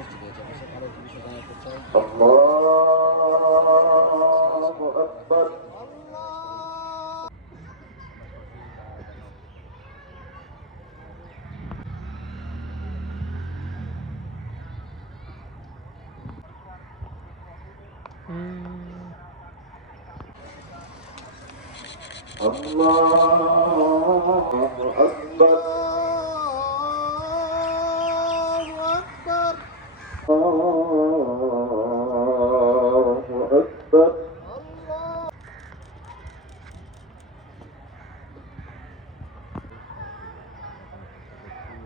মিষ্টি দিয়েছে। পাশে ভালো একটি বিষয় জানার করতে চাই। আল্লাহু আকবার। আল্লাহু আকবার।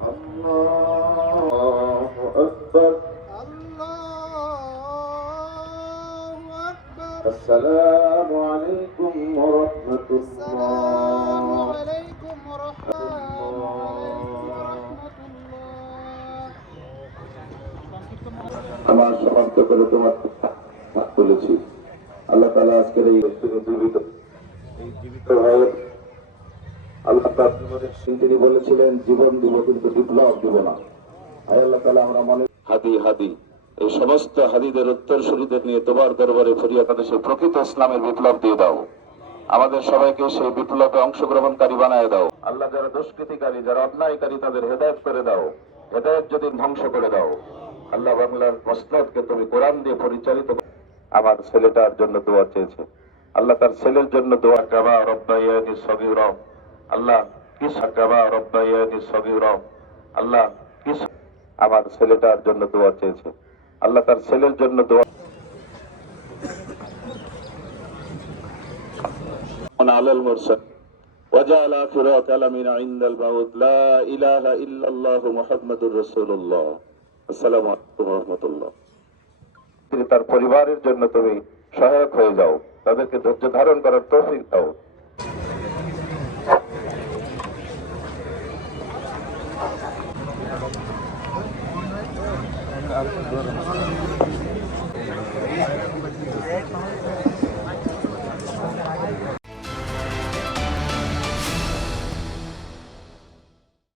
আল্লাহু আকবার। আল্লাহু আকবার। আসসালামু আলাইকুম ওয়া রাহমাতুল্লাহ। আমার সমাপ্ত করে তোমার হাত তুলেছি। আল্লাহ তাআলা আজকের এই জীবিত হয়ে আল্লাহ তার জীবনের তিনি বলেছিলেন, জীবন দিব কিন্তু বিপ্লব দিব না। আয় আল্লাহ তাআলা, আমরা মনে হাদি হাদি এই সমস্ত হাদিদের উত্তরসূরিদের নিয়ে তোমার দরবারে ফরিয়াদ, তাদের সেই প্রকৃত ইসলামের বিপ্লব দিয়ে দাও। আমাদের সবাইকে সেই বিপ্লবে অংশগ্রহণকারী বানায় দাও। আল্লাহ, যারা দুষ্কৃতিকারী, যারা অন্যায়কারী, তাদের হেদায়েত করে দাও। হেদায়েত যদি ধ্বংস করে দাও। আল্লাহ, বাংলার মসনদকে তুমি কোরআন দিয়ে পরিচালিত। আমার ছেলেটার জন্য দোয়া চেয়েছে। আল্লাহ তার ছেলের জন্য দোয়া। কাবা রব্বায়ানি সগীরা। আল্লাহ কি সাকাবা রব্বায়ানি সগীরা। আল্লাহ কি আমার ছেলেটার জন্য দোয়া চেয়েছে। আল্লাহ তার ছেলের জন্য দোয়া। আলাল মুরসাল وجعل آخر كلامنا عند الموت لا إله إلا الله محمد رسول الله। আসসালামু আলাইকুম ওয়া রাহমাতুল্লাহ। তার পরিবারের জন্য তুমি সহায়ক হয়ে যাও, তাদেরকে ধৈর্য ধারণ করার তৌফিক দাও। আর